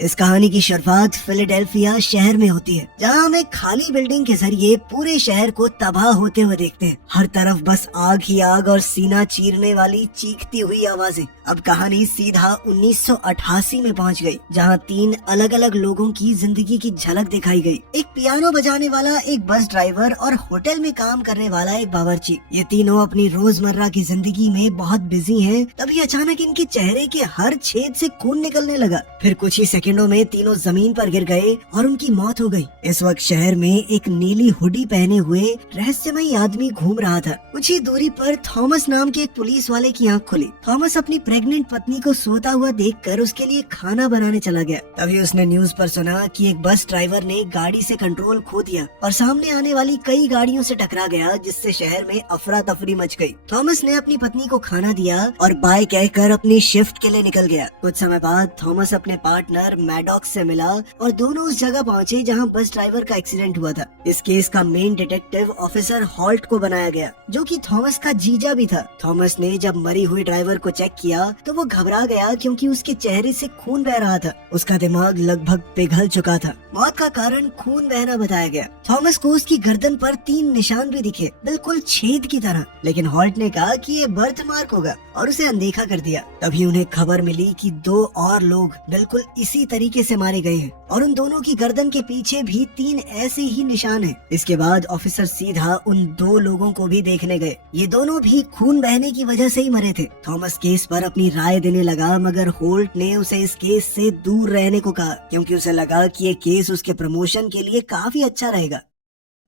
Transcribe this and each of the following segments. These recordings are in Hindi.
इस कहानी की शुरुआत फिलाडेल्फिया शहर में होती है, जहां हम एक खाली बिल्डिंग के जरिए पूरे शहर को तबाह होते हुए देखते हैं। हर तरफ बस आग ही आग और सीना चीरने वाली चीखती हुई आवाजें। अब कहानी सीधा 1988 में पहुंच गई, जहां 3 अलग अलग लोगों की जिंदगी की झलक दिखाई गई। एक पियानो बजाने वाला, एक बस ड्राइवर और होटल में काम करने वाला एक बावर्ची। ये तीनों अपनी रोजमर्रा की जिंदगी में बहुत बिजी हैं। तभी अचानक इनके चेहरे के हर छेद से खून निकलने लगा। फिर कुछ ही सेकंडों में तीनों जमीन पर गिर गए और उनकी मौत हो गई। इस वक्त शहर में एक नीली हुडी पहने हुए रहस्यमयी आदमी घूम रहा था। कुछ ही दूरी पर थॉमस नाम के एक पुलिस वाले की आंख खुली। थॉमस अपनी प्रेग्नेंट पत्नी को सोता हुआ देखकर उसके लिए खाना बनाने चला गया। तभी उसने न्यूज पर सुना कि एक बस ड्राइवर ने गाड़ी से कंट्रोल खो दिया और सामने आने वाली कई गाड़ियों से टकरा गया, जिससे शहर में अफरा तफरी मच गई। थॉमस ने अपनी पत्नी को खाना दिया और बाय कहकर अपनी शिफ्ट के लिए निकल गया। कुछ समय बाद थॉमस अपने पार्टनर मैडॉक्स से मिला और दोनों उस जगह पहुंचे जहां बस ड्राइवर का एक्सीडेंट हुआ था। इस केस का मेन डिटेक्टिव ऑफिसर हॉल्ट को बनाया गया, जो कि थॉमस का जीजा भी था। थॉमस ने जब मरी हुई ड्राइवर को चेक किया तो वो घबरा गया, क्योंकि उसके चेहरे से खून बह रहा था। उसका दिमाग लगभग पिघल चुका था। मौत का कारण खून बहना बताया गया। थॉमस को उसकी गर्दन पर 3 निशान भी दिखे, बिल्कुल छेद की तरह, लेकिन हॉल्ट ने कहा कि ये बर्थ मार्क होगा और उसे अनदेखा कर दिया। तभी उन्हें खबर मिली कि 2 और लोग बिल्कुल इसी तरीके से मारे गए हैं और उन दोनों की गर्दन के पीछे भी 3 ऐसे ही निशान हैं। इसके बाद ऑफिसर सीधा उन 2 लोगों को भी देखने गए। ये दोनों भी खून बहने की वजह से ही मरे थे। थॉमस केस पर अपनी राय देने लगा, मगर होल्ट ने उसे इस केस से दूर रहने को कहा, क्योंकि उसे लगा कि ये केस उसके प्रमोशन के लिए काफी अच्छा रहेगा।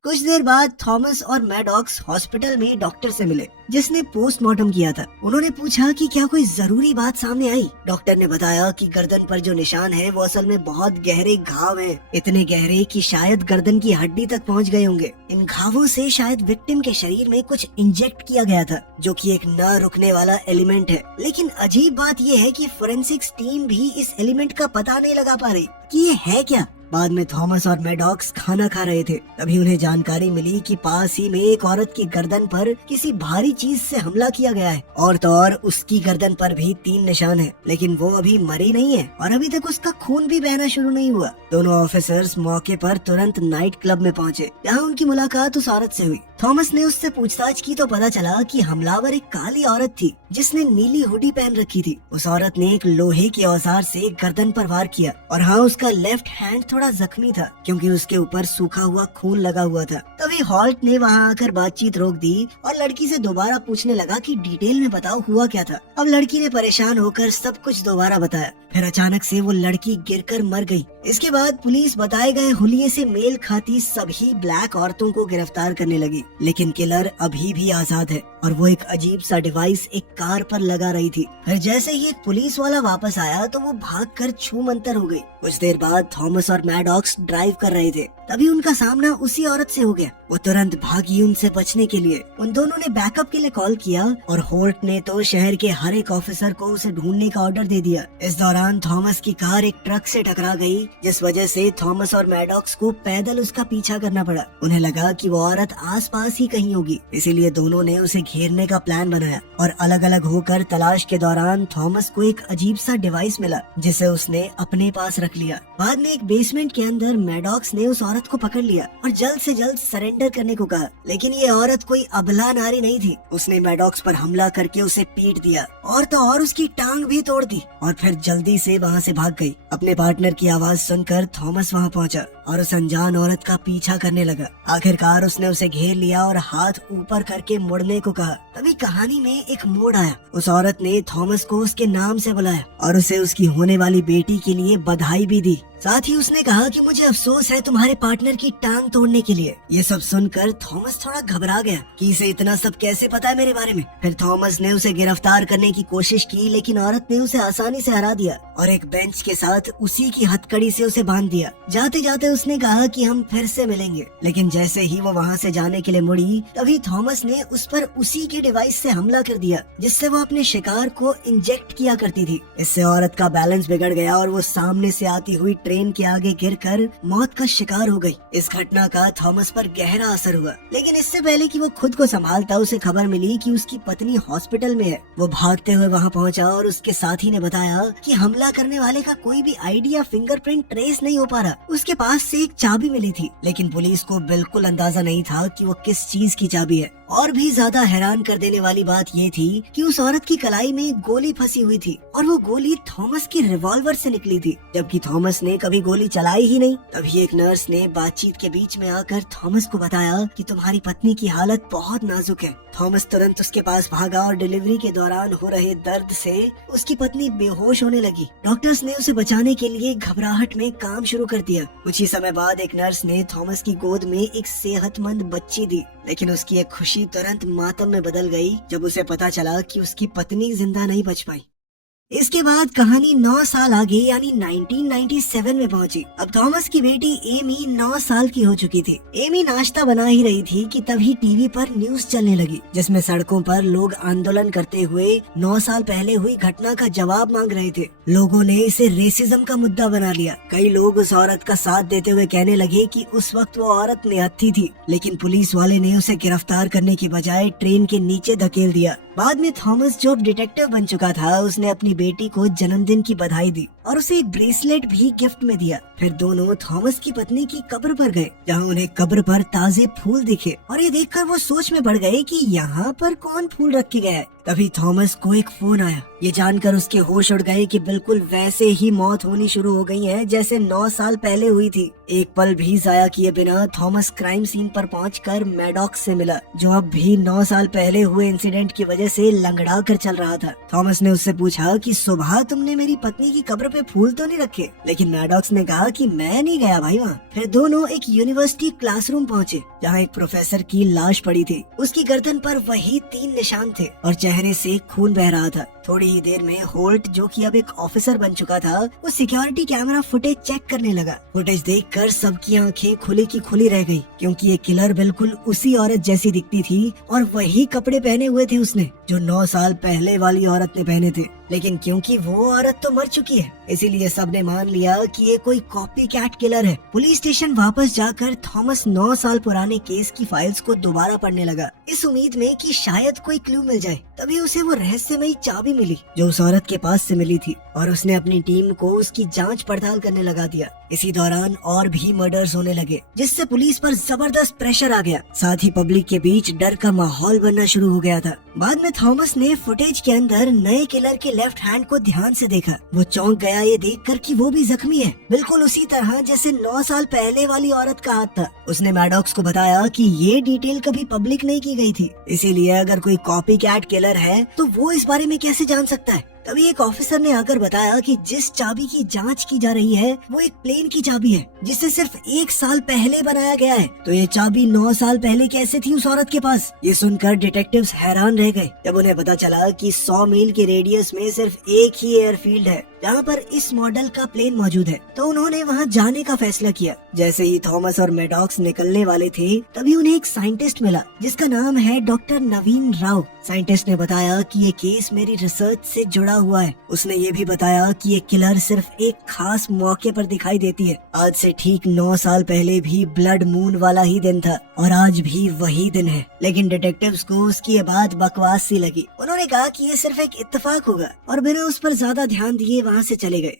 कुछ देर बाद थॉमस और मैडॉक्स हॉस्पिटल में डॉक्टर से मिले, जिसने पोस्टमार्टम किया था। उन्होंने पूछा कि क्या कोई जरूरी बात सामने आई। डॉक्टर ने बताया कि गर्दन पर जो निशान है वो असल में बहुत गहरे घाव हैं, इतने गहरे कि शायद गर्दन की हड्डी तक पहुंच गए होंगे। इन घावों से शायद विक्टिम के शरीर में कुछ इंजेक्ट किया गया था, जो कि एक न रुकने वाला एलिमेंट है। लेकिन अजीब बात यह है कि फोरेंसिक्स टीम भी इस एलिमेंट का पता नहीं लगा पा रही कि ये है क्या। बाद में थॉमस और मैडॉक्स खाना खा रहे थे, तभी उन्हें जानकारी मिली कि पास ही में एक औरत की गर्दन पर किसी भारी चीज से हमला किया गया है, और तो और उसकी गर्दन पर भी 3 निशान हैं, लेकिन वो अभी मरी नहीं है और अभी तक उसका खून भी बहना शुरू नहीं हुआ। दोनों ऑफिसर्स मौके पर तुरंत नाइट क्लब में पहुंचे, जहां उनकी मुलाकात उस औरत से हुई। थॉमस ने उससे पूछताछ की तो पता चला कि हमलावर एक काली औरत थी, जिसने नीली हुडी पहन रखी थी। उस औरत ने एक लोहे के औजार से गर्दन पर वार किया, और हाँ, उसका लेफ्ट हैंड थोड़ा जख्मी था, क्योंकि उसके ऊपर सूखा हुआ खून लगा हुआ था। तभी हॉल्ट ने वहाँ आकर बातचीत रोक दी और लड़की से दोबारा पूछने लगा कि डिटेल में बताओ हुआ क्या था। अब लड़की ने परेशान होकर सब कुछ दोबारा बताया। फिर अचानक से वो लड़की गिरकर मर गई। इसके बाद पुलिस बताए गए हुलिये से मेल खाती सभी ब्लैक औरतों को गिरफ्तार करने लगी, लेकिन किलर अभी भी आजाद है और वो एक अजीब सा डिवाइस एक कार पर लगा रही थी। फिर जैसे ही एक पुलिस वाला वापस आया तो वो भागकर छूमंतर हो गई। कुछ देर बाद थॉमस और मैडॉक्स ड्राइव कर रहे थे, तभी उनका सामना उसी औरत से हो गया। वो तुरंत भागी उनसे बचने के लिए। उन दोनों ने बैकअप के लिए कॉल किया और होल्ट ने तो शहर के हर एक ऑफिसर को उसे ढूंढने का ऑर्डर दे दिया। इस दौरान थॉमस की कार एक ट्रक से टकरा गई, जिस वजह से थॉमस और मैडॉक्स को पैदल उसका पीछा करना पड़ा। उन्हें लगा कि वो औरत आसपास ही कहीं होगी, इसीलिए दोनों ने उसे घेरने का प्लान बनाया और अलग अलग होकर तलाश के दौरान थॉमस को एक अजीब सा डिवाइस मिला, जिसे उसने अपने पास रख लिया। बाद में एक बेसमेंट के अंदर मैडॉक्स ने उस औरत को पकड़ लिया और जल्द से जल्द सरेंडर करने को कहा, लेकिन ये औरत कोई अबला नारी नहीं थी। उसने मैडॉक्स पर हमला करके उसे पीट दिया और तो और उसकी टांग भी तोड़ दी और फिर जल्दी से वहाँ से भाग गई। अपने पार्टनर की आवाज सुनकर थॉमस वहाँ पहुँचा और उस अनजान औरत का पीछा करने लगा। आखिरकार उसने उसे घेर लिया और हाथ ऊपर करके मुड़ने को कहा। तभी कहानी में एक मोड़ आया। उस औरत ने थॉमस को उसके नाम से बुलाया और उसे उसकी होने वाली बेटी के लिए बधाई भी दी। साथ ही उसने कहा कि मुझे अफसोस है तुम्हारे पार्टनर की टांग तोड़ने के लिए। ये सब सुनकर थॉमस थोड़ा घबरा गया कि इसे इतना सब कैसे पता है मेरे बारे में। फिर थॉमस ने उसे गिरफ्तार करने की कोशिश की, लेकिन औरत ने उसे आसानी से हरा दिया और एक बेंच के साथ उसी की हथकड़ी से उसे बांध दिया। जाते जाते उसने कहा कि हम फिर से मिलेंगे, लेकिन जैसे ही वो वहाँ से जाने के लिए मुड़ी, तभी थॉमस ने उस पर उसी के डिवाइस से हमला कर दिया, जिससे वो अपने शिकार को इंजेक्ट किया करती थी। इससे औरत का बैलेंस बिगड़ गया और वो सामने से आती हुई ट्रेन के आगे गिरकर मौत का शिकार हो गई। इस घटना का थॉमस पर गहरा असर हुआ, लेकिन इससे पहले कि वो खुद को संभालता उसे खबर मिली कि उसकी पत्नी हॉस्पिटल में है। वो भागते हुए वहाँ पहुँचा और उसके साथी ने बताया कि हमला करने वाले का कोई भी आईडी या फिंगरप्रिंट ट्रेस नहीं हो पा रहा। उसके पास से एक चाबी मिली थी, लेकिन पुलिस को बिल्कुल अंदाजा नहीं था कि वो किस चीज की चाबी है। और भी ज्यादा हैरान कर देने वाली बात ये थी कि उस औरत की कलाई में एक गोली फंसी हुई थी और वो गोली थॉमस की रिवॉल्वर से निकली थी, जबकि थॉमस ने कभी गोली चलाई ही नहीं। तभी एक नर्स ने बातचीत के बीच में आकर थॉमस को बताया कि तुम्हारी पत्नी की हालत बहुत नाजुक है। थॉमस तुरंत उसके पास भागा और डिलीवरी के दौरान हो रहे दर्द से उसकी पत्नी बेहोश होने लगी। डॉक्टर्स ने उसे बचाने के लिए घबराहट में काम शुरू कर दिया। कुछ ही समय बाद एक नर्स ने थॉमस की गोद में एक सेहतमंद बच्ची दी, लेकिन उसकी एक खुशी तुरंत मातम में बदल गई जब उसे पता चला कि उसकी पत्नी जिंदा नहीं बच पाई। इसके बाद कहानी 9 साल आगे यानी 1997 में पहुंची। अब थॉमस की बेटी एमी 9 साल की हो चुकी थी। एमी नाश्ता बना ही रही थी कि तभी टीवी पर न्यूज चलने लगी, जिसमें सड़कों पर लोग आंदोलन करते हुए 9 साल पहले हुई घटना का जवाब मांग रहे थे। लोगों ने इसे रेसिज्म का मुद्दा बना लिया। कई लोग उस औरत का साथ देते हुए कहने लगे कि उस वक्त वो औरत निहत्थी थी, लेकिन पुलिस वाले ने उसे गिरफ्तार करने के बजाय ट्रेन के नीचे धकेल दिया। बाद में थॉमस जो डिटेक्टिव बन चुका था, उसने अपनी बेटी को जन्मदिन की बधाई दी और उसे एक ब्रेसलेट भी गिफ्ट में दिया। फिर दोनों थॉमस की पत्नी की कब्र पर गए, जहां उन्हें कब्र पर ताजे फूल दिखे और ये देखकर वो सोच में पड़ गए कि यहाँ पर कौन फूल रख के गया है। तभी थॉमस को एक फोन आया। ये जानकर उसके होश उड़ गए कि बिल्कुल वैसे ही मौत होनी शुरू हो गई है जैसे 9 साल पहले हुई थी। एक पल भी जाया किए बिना थॉमस क्राइम सीन पर पहुंचकर मैडॉक्स से मिला, जो अब भी 9 साल पहले हुए इंसिडेंट की वजह से लंगड़ा कर चल रहा था। थॉमस ने उससे पूछा कि सुबह तुमने मेरी पत्नी की कब्र पे फूल तो नहीं रखे, लेकिन मैडॉक्स ने कहा कि मैं नहीं गया भाई वहाँ। फिर दोनों एक यूनिवर्सिटी क्लासरूम पहुँचे, जहाँ एक प्रोफेसर की लाश पड़ी थी। उसकी गर्दन पर वही 3 निशान थे और चेहरे से खून बह रहा था। थोड़ी ही देर में होल्ट, जो कि अब एक ऑफिसर बन चुका था, वो सिक्योरिटी कैमरा फुटेज चेक करने लगा। फुटेज देखकर सबकी आंखें खुली की खुली रह गई, क्योंकि ये किलर बिल्कुल उसी औरत जैसी दिखती थी और वही कपड़े पहने हुए थे उसने जो 9 साल पहले वाली औरत ने पहने थे। लेकिन क्योंकि वो औरत तो मर चुकी है, इसीलिए सबने मान लिया कि ये कोई कॉपी कैट किलर है। पुलिस स्टेशन वापस जाकर थॉमस 9 साल पुराने केस की फाइल्स को दोबारा पढ़ने लगा, इस उम्मीद में कि शायद कोई क्लू मिल जाए। तभी उसे वो रहस्यमयी चाबी मिली जो उस औरत के पास से मिली थी, और उसने अपनी टीम को उसकी जांच पड़ताल करने लगा दिया। इसी दौरान और भी मर्डर्स होने लगे, जिससे पुलिस पर जबरदस्त प्रेशर आ गया। साथ ही पब्लिक के बीच डर का माहौल बनना शुरू हो गया था। बाद में थॉमस ने फुटेज के अंदर नए किलर के लेफ्ट हैंड को ध्यान से देखा। वो चौंक गया ये देखकर कि वो भी जख्मी है, बिल्कुल उसी तरह जैसे 9 साल पहले वाली औरत का हाथ था। उसने मैडॉक्स को बताया कि ये डिटेल कभी पब्लिक नहीं की गई थी, इसीलिए अगर कोई कॉपी कैट किलर है तो वो इस बारे में कैसे जान सकता है। तभी एक ऑफिसर ने आकर बताया कि जिस चाबी की जांच की जा रही है वो एक प्लेन की चाबी है, जिसे सिर्फ 1 साल पहले बनाया गया है। तो ये चाबी 9 साल पहले कैसे थी उस औरत के पास? ये सुनकर डिटेक्टिव्स हैरान रह गए जब उन्हें पता चला कि 100 मील के रेडियस में सिर्फ एक ही एयरफील्ड है जहाँ पर इस मॉडल का प्लेन मौजूद है। तो उन्होंने वहाँ जाने का फैसला किया। जैसे ही थॉमस और मैडॉक्स निकलने वाले थे, तभी उन्हें एक साइंटिस्ट मिला जिसका नाम है डॉक्टर नवीन राव। साइंटिस्ट ने बताया कि ये केस मेरी रिसर्च से जुड़ा हुआ है। उसने ये भी बताया कि ये किलर सिर्फ एक खास मौके पर दिखाई देती है। आज से ठीक 9 साल पहले भी ब्लड मून वाला ही दिन था और आज भी वही दिन है। लेकिन डिटेक्टिव्स को उसकी ये बात बकवास सी लगी। उन्होंने कहा कि ये सिर्फ एक इत्तेफाक होगा और बिना उस पर ज्यादा ध्यान दिए वहाँ से चले गए।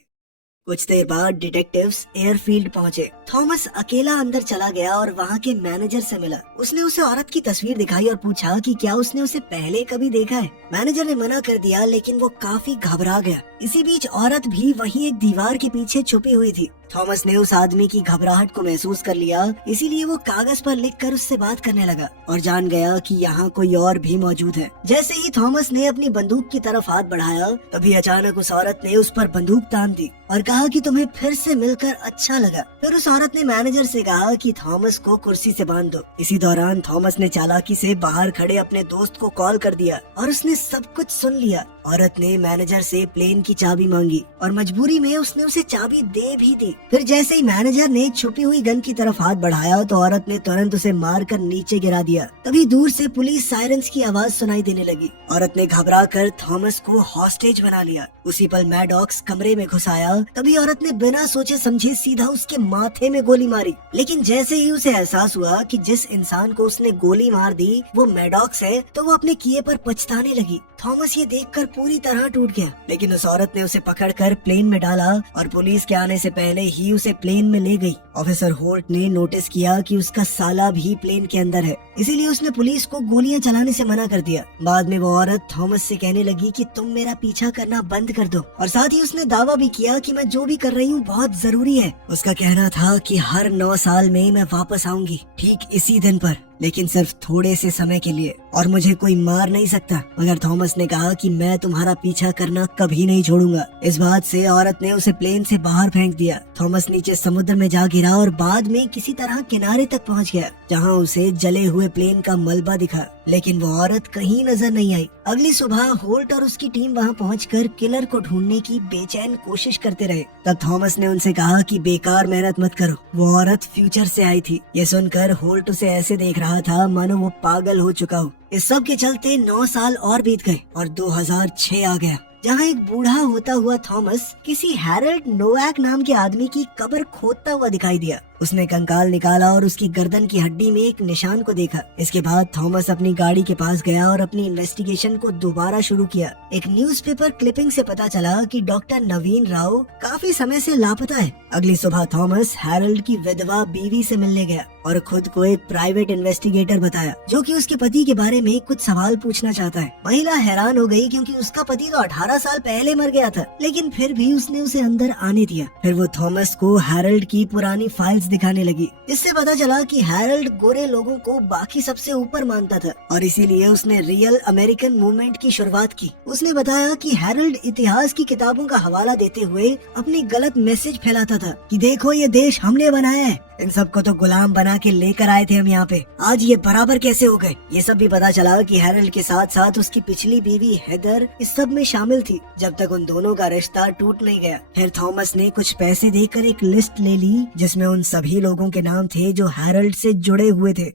कुछ देर बाद डिटेक्टिव्स एयरफील्ड पहुंचे। थॉमस अकेला अंदर चला गया और वहाँ के मैनेजर से मिला। उसने उसे औरत की तस्वीर दिखाई और पूछा कि क्या उसने उसे पहले कभी देखा है। मैनेजर ने मना कर दिया, लेकिन वो काफी घबरा गया। इसी बीच औरत भी वहीं एक दीवार के पीछे छुपी हुई थी। थॉमस ने उस आदमी की घबराहट को महसूस कर लिया, इसीलिए वो कागज पर लिखकर उससे बात करने लगा और जान गया कि यहाँ कोई और भी मौजूद है। जैसे ही थॉमस ने अपनी बंदूक की तरफ हाथ बढ़ाया, तभी अचानक उस औरत ने उस पर बंदूक तान दी और कहा कि तुम्हें फिर से मिलकर अच्छा लगा। फिर उस औरत ने मैनेजर से कहा कि थॉमस को कुर्सी से बांध दो। इसी दौरान थॉमस ने चालाकी से बाहर खड़े अपने दोस्त को कॉल कर दिया और उसने सब कुछ सुन लिया। औरत ने मैनेजर से प्लेन की चाबी मांगी और मजबूरी में उसने उसे चाबी दे भी दी। फिर जैसे ही मैनेजर ने छुपी हुई गन की तरफ हाथ बढ़ाया तो औरत ने तुरंत उसे मारकर नीचे गिरा दिया। तभी दूर से पुलिस सायरन्स की आवाज सुनाई देने लगी। औरत ने घबरा कर थॉमस को हॉस्टेज बना लिया। उसी पल मैडॉक्स कमरे में घुस आया। तभी औरत ने बिना सोचे समझे सीधा उसके माथे में गोली मारी। लेकिन जैसे ही उसे एहसास हुआ कि जिस इंसान को उसने गोली मार दी वो मैडॉक्स है, तो वो अपने किए पर पछताने लगी। थॉमस ये देखकर पूरी तरह टूट गया, लेकिन उस औरत ने उसे पकड़कर प्लेन में डाला और पुलिस के आने से पहले ही उसे प्लेन में ले गई। ऑफिसर होल्ट ने नोटिस किया कि उसका साला भी प्लेन के अंदर है, इसीलिए उसने पुलिस को गोलियां चलाने से मना कर दिया। बाद में वो औरत थॉमस से कहने लगी कि तुम मेरा पीछा करना बंद कर दो, और साथ ही उसने दावा भी किया कि मैं जो भी कर रही हूँ बहुत जरूरी है। उसका कहना था कि हर 9 साल में मैं वापस आऊंगी, ठीक इसी दिन पर, लेकिन सिर्फ थोड़े से समय के लिए, और मुझे कोई मार नहीं सकता। मगर थॉमस ने कहा कि मैं तुम्हारा पीछा करना कभी नहीं छोड़ूंगा। इस बात से औरत ने उसे प्लेन से बाहर फेंक दिया। थॉमस नीचे समुद्र में जा गिरा और बाद में किसी तरह किनारे तक पहुंच गया, जहां उसे जले हुए प्लेन का मलबा दिखा, लेकिन वो औरत कहीं नजर नहीं आई। अगली सुबह होल्ट और उसकी टीम वहां पहुंचकर किलर को ढूंढने की बेचैन कोशिश करते रहे। तब थॉमस ने उनसे कहा कि बेकार मेहनत मत करो, वो औरत फ्यूचर से आई थी। ये सुनकर होल्ट उसे ऐसे देख रहा था मानो वो पागल हो चुका हो। इस सब के चलते 9 साल और बीत गए और 2006 आ गया, जहाँ एक बूढ़ा होता हुआ थॉमस किसी हैरल्ड नोवाक नाम के आदमी की कब्र खोदता हुआ दिखाई दिया। उसने कंकाल निकाला और उसकी गर्दन की हड्डी में एक निशान को देखा। इसके बाद थॉमस अपनी गाड़ी के पास गया और अपनी इन्वेस्टिगेशन को दोबारा शुरू किया। एक न्यूज़पेपर क्लिपिंग से पता चला कि डॉक्टर नवीन राव काफी समय से लापता है। अगली सुबह थॉमस हैरल्ड की विधवा बीवी से मिलने गया और खुद को एक प्राइवेट इन्वेस्टिगेटर बताया, जो कि उसके पति के बारे में कुछ सवाल पूछना चाहता है। महिला हैरान हो गई क्योंकि उसका पति तो 18 साल पहले मर गया था, लेकिन फिर भी उसने उसे अंदर आने दिया। फिर वो थॉमस को हैरल्ड की पुरानी फाइल्स दिखाने लगी, जिससे पता चला कि हैरल्ड गोरे लोगों को बाकी सबसे ऊपर मानता था और इसीलिए उसने रियल अमेरिकन मूवमेंट की शुरुआत की। उसने बताया कि हैरल्ड इतिहास की किताबों का हवाला देते हुए अपनी गलत मैसेज फैलाता था कि देखो ये देश हमने बनाया है, इन सबको तो गुलाम बना के लेकर आए थे हम यहाँ पे, आज ये बराबर कैसे हो गए। ये सब भी पता चला कि हैरल्ड के साथ साथ उसकी पिछली बीवी हेदर इस सब में शामिल थी, जब तक उन दोनों का रिश्ता टूट नहीं गया। फिर थॉमस ने कुछ पैसे देकर एक लिस्ट ले ली जिसमें उन सभी लोगों के नाम थे जो हैरल्ड से जुड़े हुए थे।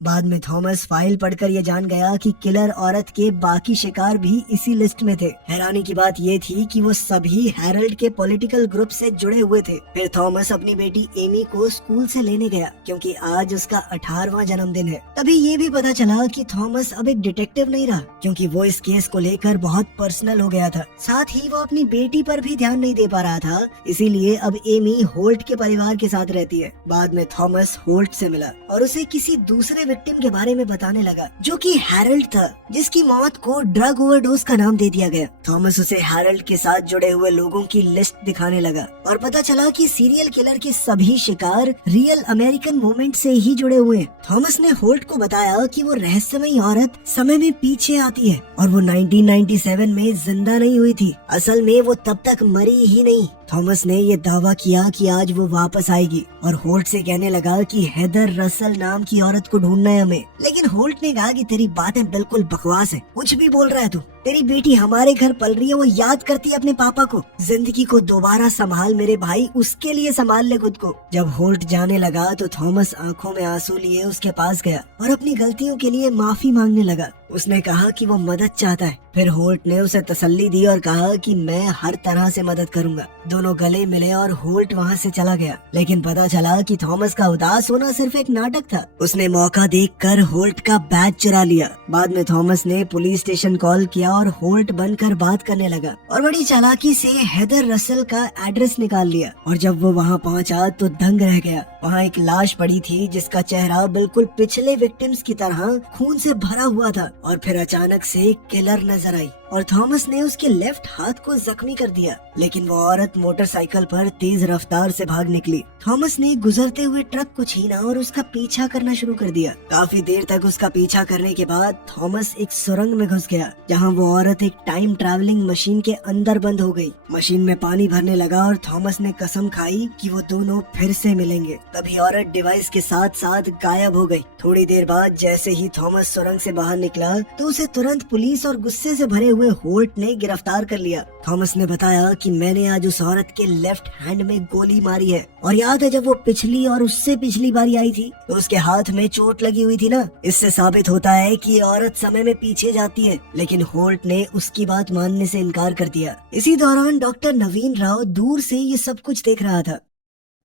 बाद में थॉमस फाइल पढ़कर ये जान गया कि किलर औरत के बाकी शिकार भी इसी लिस्ट में थे। हैरानी की बात ये थी कि वो सभी हैरल्ड के पॉलिटिकल ग्रुप से जुड़े हुए थे। फिर थॉमस अपनी बेटी एमी को स्कूल से लेने गया क्योंकि आज उसका 18वां जन्मदिन है। तभी ये भी पता चला कि थॉमस अब एक डिटेक्टिव नहीं रहा, क्योंकि वो इस केस को लेकर बहुत पर्सनल हो गया था। साथ ही वो अपनी बेटी पर भी ध्यान नहीं दे पा रहा था, इसीलिए अब एमी होल्ट के परिवार के साथ रहती है। बाद में थॉमस होल्ट से मिला और उसे किसी दूसरे विक्टिम के बारे में बताने लगा, जो कि हैरल्ड था, जिसकी मौत को ड्रग ओवरडोज का नाम दे दिया गया। थॉमस उसे हैरल्ड के साथ जुड़े हुए लोगों की लिस्ट दिखाने लगा और पता चला कि सीरियल किलर के सभी शिकार रियल अमेरिकन मूवमेंट से ही जुड़े हुए हैं। थॉमस ने होल्ट को बताया कि वो रहस्यमयी औरत समय में पीछे आती है और वो 1997 में जिंदा नहीं हुई थी। असल में वो तब तक मरी ही नहीं। थॉमस ने ये दावा किया कि आज वो वापस आएगी और होल्ट से कहने लगा कि हेदर रसल नाम की औरत को ढूंढना है हमें। लेकिन होल्ट ने कहा कि तेरी बातें बिल्कुल बकवास है, कुछ भी बोल रहा है तू। तेरी बेटी हमारे घर पल रही है, वो याद करती है अपने पापा को। जिंदगी को दोबारा संभाल मेरे भाई, उसके लिए संभाल ले खुद को। जब होल्ट जाने लगा तो थॉमस आंखों में आंसू लिए उसके पास गया और अपनी गलतियों के लिए माफी मांगने लगा। उसने कहा कि वो मदद चाहता है। फिर होल्ट ने उसे तसल्ली दी और कहा कि मैं हर तरह से मदद करूंगा। दोनों गले मिले और होल्ट वहाँ से चला गया। लेकिन पता चला कि थॉमस का उदास होना सिर्फ एक नाटक था। उसने मौका देखकर होल्ट का बैग चुरा लिया। बाद में थॉमस ने पुलिस स्टेशन कॉल किया और होल्ट बनकर बात करने लगा और बड़ी चालाकी से हेदर रसल का एड्रेस निकाल लिया। और जब वो वहाँ पहुँचा तो दंग रह गया। वहाँ एक लाश पड़ी थी जिसका चेहरा बिल्कुल पिछले विक्टिम्स की तरह खून से भरा हुआ था। और फिर अचानक से किलर नजर आई और थॉमस ने उसके लेफ्ट हाथ को जख्मी कर दिया। लेकिन वो औरत मोटरसाइकिल पर तेज रफ्तार से भाग निकली। थॉमस ने गुजरते हुए ट्रक को छीना और उसका पीछा करना शुरू कर दिया। काफी देर तक उसका पीछा करने के बाद थॉमस एक सुरंग में घुस गया, जहाँ वो औरत एक टाइम ट्रैवलिंग मशीन के अंदर बंद हो गई। मशीन में पानी भरने लगा और थॉमस ने कसम खाई कि वो दोनों फिर से मिलेंगे। तभी औरत डिवाइस के साथ साथ गायब हो गई। थोड़ी देर बाद जैसे ही थॉमस सुरंग से बाहर निकला तो उसे तुरंत पुलिस और गुस्से से भरे हुए हुए होल्ट ने गिरफ्तार कर लिया। थॉमस ने बताया कि मैंने आज उस औरत के लेफ्ट हैंड में गोली मारी है, और याद है जब वो पिछली और उससे पिछली बारी आई थी तो उसके हाथ में चोट लगी हुई थी ना। इससे साबित होता है कि ये औरत समय में पीछे जाती है, लेकिन होल्ट ने उसकी बात मानने से इनकार कर दिया। इसी दौरान डॉक्टर नवीन राव दूर से ये सब कुछ देख रहा था।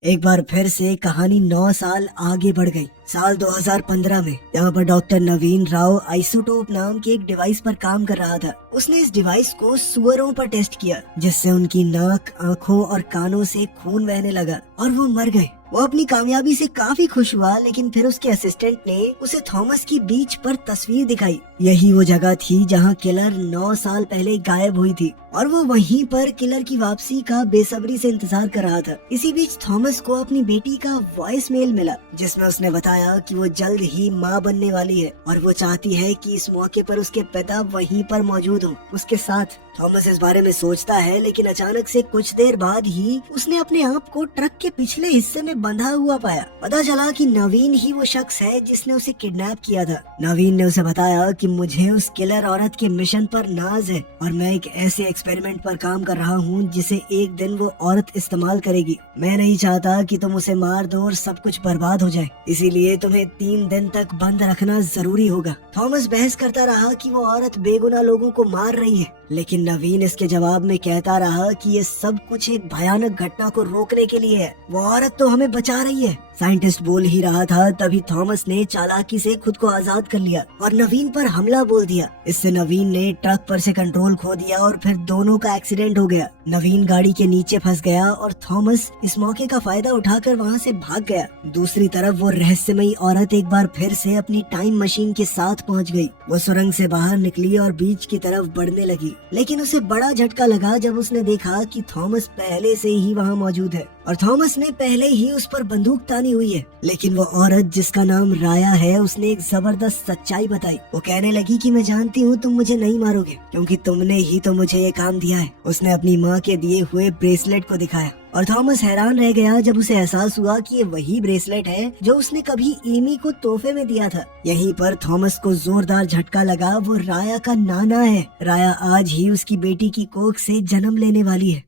एक बार फिर से कहानी 9 साल आगे बढ़ गई, साल 2015 में, जहाँ पर डॉक्टर नवीन राव आइसोटोप नाम के एक डिवाइस पर काम कर रहा था। उसने इस डिवाइस को सुअरों पर टेस्ट किया, जिससे उनकी नाक, आँखों और कानों से खून बहने लगा और वो मर गए। वो अपनी कामयाबी से काफी खुश हुआ, लेकिन फिर उसके असिस्टेंट ने उसे थॉमस की बीच पर तस्वीर दिखाई। यही वो जगह थी जहाँ किलर 9 साल पहले गायब हुई थी, और वो वहीं पर किलर की वापसी का बेसब्री से इंतजार कर रहा था। इसी बीच थॉमस को अपनी बेटी का वॉइस मेल मिला, जिसमें उसने बताया कि वो जल्द ही माँ बनने वाली है और वो चाहती है कि इस मौके पर उसके पिता वहीं पर मौजूद हों उसके साथ। थॉमस इस बारे में सोचता है, लेकिन अचानक से कुछ देर बाद ही उसने अपने आप को ट्रक के पिछले हिस्से में बंधा हुआ पाया। पता चला कि नवीन ही वो शख्स है जिसने उसे किडनैप किया था। नवीन ने उसे बताया कि मुझे उस किलर औरत के मिशन पर नाज है और मैं एक ऐसे एक्सपेरिमेंट पर काम कर रहा हूँ जिसे एक दिन वो औरत इस्तेमाल करेगी। मैं नहीं चाहता कि तुम उसे मार दो और सब कुछ बर्बाद हो जाए, इसीलिए तुम्हें 3 दिन तक बंद रखना जरूरी होगा। थॉमस बहस करता रहा कि वो औरत बेगुनाह लोगों को मार रही है, लेकिन नवीन इसके जवाब में कहता रहा कि ये सब कुछ एक भयानक घटना को रोकने के लिए है। वो औरत तो हमें बचा रही है। साइंटिस्ट बोल ही रहा था, तभी थॉमस ने चालाकी से खुद को आजाद कर लिया और नवीन पर हमला बोल दिया। इससे नवीन ने ट्रक पर से कंट्रोल खो दिया और फिर दोनों का एक्सीडेंट हो गया। नवीन गाड़ी के नीचे फंस गया और थॉमस इस मौके का फायदा उठाकर वहाँ से भाग गया। दूसरी तरफ वो रहस्यमयी औरत एक बार फिर से अपनी टाइम मशीन के साथ पहुँच गई। वो सुरंग से बाहर निकली और बीच की तरफ बढ़ने लगी, लेकिन उसे बड़ा झटका लगा जब उसने देखा कि थॉमस पहले से ही वहाँ मौजूद है और थॉमस ने पहले ही उस पर बंदूक तानी हुई है। लेकिन वो औरत जिसका नाम राया है, उसने एक जबरदस्त सच्चाई बताई। वो कहने लगी कि मैं जानती हूँ तुम मुझे नहीं मारोगे, क्योंकि तुमने ही तो मुझे ये काम दिया है। उसने अपनी माँ के दिए हुए ब्रेसलेट को दिखाया और थॉमस हैरान रह गया जब उसे एहसास हुआ कि ये वही ब्रेसलेट है जो उसने कभी एमी को तोहफे में दिया था। यहीं पर थॉमस को जोरदार झटका लगा। वो राया का नाना है। राया आज ही उसकी बेटी की कोख से जन्म लेने वाली है।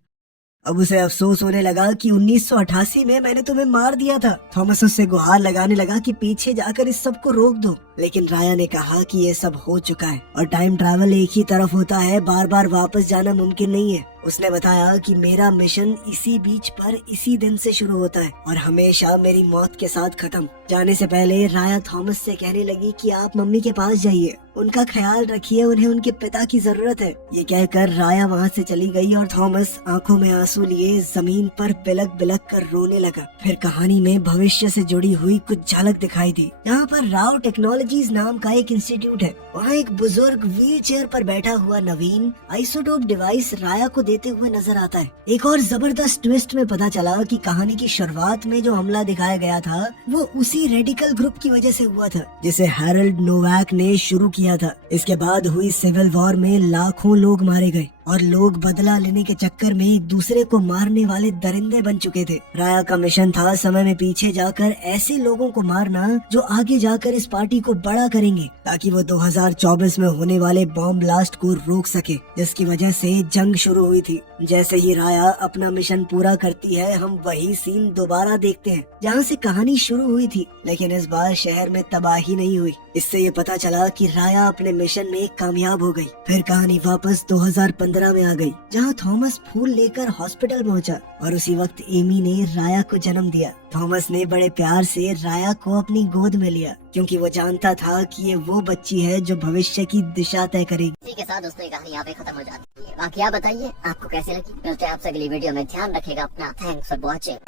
अब उसे अफसोस होने लगा कि 1988 में मैंने तुम्हें मार दिया था। थॉमस उससे गुहार लगाने लगा कि पीछे जाकर इस सब को रोक दो, लेकिन राया ने कहा कि ये सब हो चुका है और टाइम ट्रैवल एक ही तरफ होता है, बार बार वापस जाना मुमकिन नहीं है। उसने बताया कि मेरा मिशन इसी बीच पर इसी दिन से शुरू होता है और हमेशा मेरी मौत के साथ खत्म। जाने से पहले राया थॉमस से कहने लगी कि आप मम्मी के पास जाइए, उनका ख्याल रखिए, उन्हें उनके पिता की जरूरत है। ये कहकर राया वहाँ से चली गई और थॉमस आंखों में आंसू लिए जमीन पर बिलक बिलक कर रोने लगा। फिर कहानी में भविष्य से जुड़ी हुई कुछ झलक दिखाई दी, जहाँ पर राव टेक्नोलॉजीज नाम का एक इंस्टीट्यूट है। वहाँ एक बुजुर्ग व्हील चेयर पर बैठा हुआ नवीन आइसोटोप डिवाइस राया को देते हुए नजर आता है। एक और जबरदस्त ट्विस्ट में पता चला कि कहानी की शुरुआत में जो हमला दिखाया गया था वो उसी रेडिकल ग्रुप की वजह से हुआ था जिसे हैरोल्ड नोवाक ने शुरू किया था। इसके बाद हुई सिविल वॉर में लाखों लोग मारे गए और लोग बदला लेने के चक्कर में एक दूसरे को मारने वाले दरिंदे बन चुके थे। राया का मिशन था समय में पीछे जाकर ऐसे लोगों को मारना जो आगे जाकर इस पार्टी को बड़ा करेंगे, ताकि वो 2024 में होने वाले बॉम्ब ब्लास्ट को रोक सके, जिसकी वजह से जंग शुरू हुई थी। जैसे ही राया अपना मिशन पूरा करती है, हम वही सीन दोबारा देखते हैं जहाँ से कहानी शुरू हुई थी, लेकिन इस बार शहर में तबाही नहीं हुई। इससे ये पता चला कि राया अपने मिशन में कामयाब हो गई। फिर कहानी वापस 2015 में आ गई, जहाँ थॉमस फूल लेकर हॉस्पिटल पहुंचा और उसी वक्त एमी ने राया को जन्म दिया। थॉमस ने बड़े प्यार से राया को अपनी गोद में लिया, क्योंकि वो जानता था कि ये वो बच्ची है जो भविष्य की दिशा तय करेगी। इसी के साथ दोस्तों ये कहानी यहाँ पे खत्म हो जाती है। बाकी आप बताइए आपको कैसी लगी। मिलते हैं आपसे अगली वीडियो में। ध्यान रखेगा अपना। Thanks for watching.